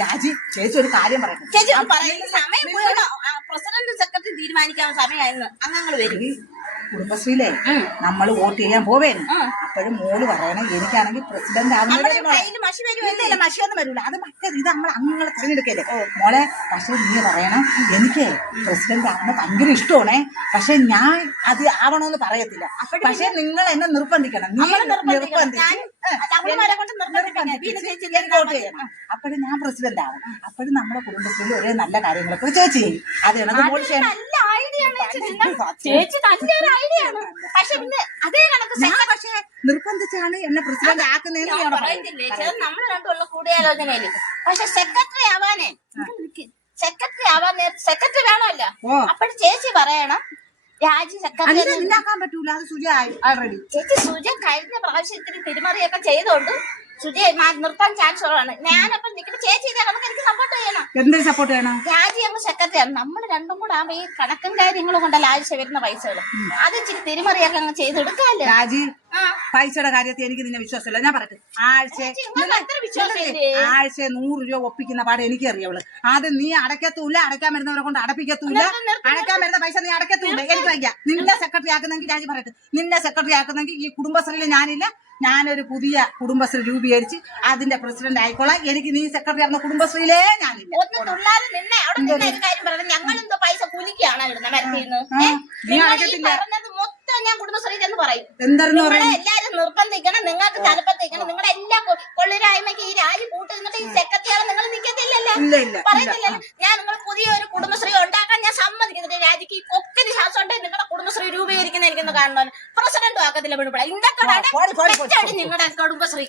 രാജി ചേച്ചി ഒരു കാര്യം പറയട്ടെ. ചേച്ചി പറയുന്ന സമയം പ്രസിഡന്റ് സെക്രട്ടറി തീരുമാനിക്കാൻ സമയമായിരുന്നു അംഗങ്ങൾ വരും. കുടുംബശ്രീയിലെ നമ്മൾ വോട്ട് ചെയ്യാൻ പോവേന്. അപ്പോഴും മോള് പറയണം എനിക്കാണെങ്കിൽ പ്രസിഡന്റ് ആവുന്നില്ല. മഷിയൊന്നും വരില്ല. അത് മറ്റേത് ഇത് നമ്മൾ അംഗങ്ങളെ തിരഞ്ഞെടുക്കല്ലേ മോളെ. പക്ഷെ നീ പറയണം എനിക്ക് പ്രസിഡന്റ് ആവുന്ന ഭയങ്കര ഇഷ്ടമാണേ. പക്ഷെ ഞാൻ അത് ആവണമെന്ന് പറയത്തില്ല. പക്ഷെ നിങ്ങൾ എന്നെ നിർബന്ധിക്കണം. അപ്പോഴും ഞാൻ പ്രസിഡന്റ് ആവും. അപ്പോഴും നമ്മുടെ കുടുംബശ്രീയിൽ ഒരേ നല്ല കാര്യങ്ങളൊക്കെ ചേച്ചി ചെയ്യും. അത് പക്ഷെ നിർബന്ധിച്ചാണ് എന്നെ പ്രസിഡന്റ് ആക്കുന്നതെന്ന് നമ്മൾ രണ്ടുള്ള കൂടിയാലോചനയില്. പക്ഷെ സെക്രട്ടറി ആവാനേ സെക്രട്ടറി വേണമല്ലോ. അപ്പോഴും ചേച്ചി പറയണം രാജി സെക്രട്ടറി ഉണ്ടാക്കാൻ പറ്റൂല. അത് സുജ ആൾറെഡി. ചേച്ചി സുജ കഴിഞ്ഞ പ്രാവശ്യത്തിന് തിരുമറിയൊക്കെ ചെയ്തോണ്ട് സുജയെ നിർത്താൻ ചാൻസ് ഉള്ളതാണ്. ഞാനപ്പോൾ നിൽക്കുന്ന ചേച്ചി നമുക്ക് എനിക്ക് സപ്പോർട്ട് ചെയ്യണം. എന്തൊരു സപ്പോർട്ട് ചെയ്യണം? രാജി അങ്ങ് സെക്രട്ടറിയാണ്. നമ്മൾ രണ്ടും കൂടെ ആകുമ്പോ ഈ കണക്കും കാര്യങ്ങളും കൊണ്ടല്ല ആഴ്ച വരുന്ന പൈസകൾ അത് ഇച്ചിരി തിരുമറിയൊക്കെ അങ്ങ് ചെയ്തെടുക്കാല്ലേ. രാജി പൈസയുടെ കാര്യത്തിൽ എനിക്ക് നിന്നെ വിശ്വാസമില്ല. ഞാൻ പറയട്ടെ, ആഴ്ച 100 രൂപ ഒപ്പിക്കുന്ന പാടെ എനിക്ക് അറിയാവുള്ളൂ. അത് നീ അടയ്ക്കത്തൂല്ല. അടയ്ക്കാൻ വരുന്നവരെ കൊണ്ട് അടപ്പിക്കത്തൂല്ല. അടയ്ക്കാൻ വരുന്ന പൈസ നീ അടയ്ക്കത്തൂല്ല. എനിക്ക് വയ്യ. നിന്നെ സെക്രട്ടറി ആക്കുന്നെങ്കിൽ രാജി പറയട്ടെ, നിന്നെ സെക്രട്ടറി ആക്കുന്നെങ്കിൽ ഈ കുടുംബശ്രീയിൽ ഞാനില്ല. ഞാനൊരു പുതിയ കുടുംബശ്രീ രൂപീകരിച്ച് അതിന്റെ പ്രസിഡന്റ് ആയിക്കോളാം. എനിക്ക് നീ സെക്രട്ടറി ആകുന്ന കുടുംബശ്രീയിലേ ഞാനില്ല. ഞങ്ങളെന്തോ പൈസ കൂലിക്കാണ് നീ അടയ്ക്കത്തില്ല. ഞാൻ കുടുംബശ്രീ എന്ന് പറയും. എല്ലാരും നിർബന്ധിക്കണം. നിങ്ങൾക്ക് തലപ്പത്തിക്കണം. നിങ്ങളുടെ എല്ലാ കൊള്ളരായ്മയ്ക്ക് ഈ രാജി കൂട്ട് നിന്നിട്ട് ഈ സെക്രട്ടറിയാണ് നിങ്ങൾ നിൽക്കത്തില്ലല്ലോ, പറയുന്നില്ലല്ലോ. ഞാൻ നിങ്ങൾ പുതിയൊരു കുടുംബശ്രീ ഉണ്ടാക്കാൻ ഞാൻ സമ്മതിക്കുന്നില്ല. രാജിക്ക് ഈ കൊക്കിന് ശ്വാസം ഉണ്ടെങ്കിൽ നിങ്ങളുടെ കുടുംബശ്രീ രൂപീകരിക്കുന്ന എനിക്കൊന്ന് കാണണം. പ്രസിഡന്റും ആക്കത്തില്ല പെൺപിള്ള. ഇതൊക്കെ നിങ്ങളുടെ കുടുംബശ്രീ.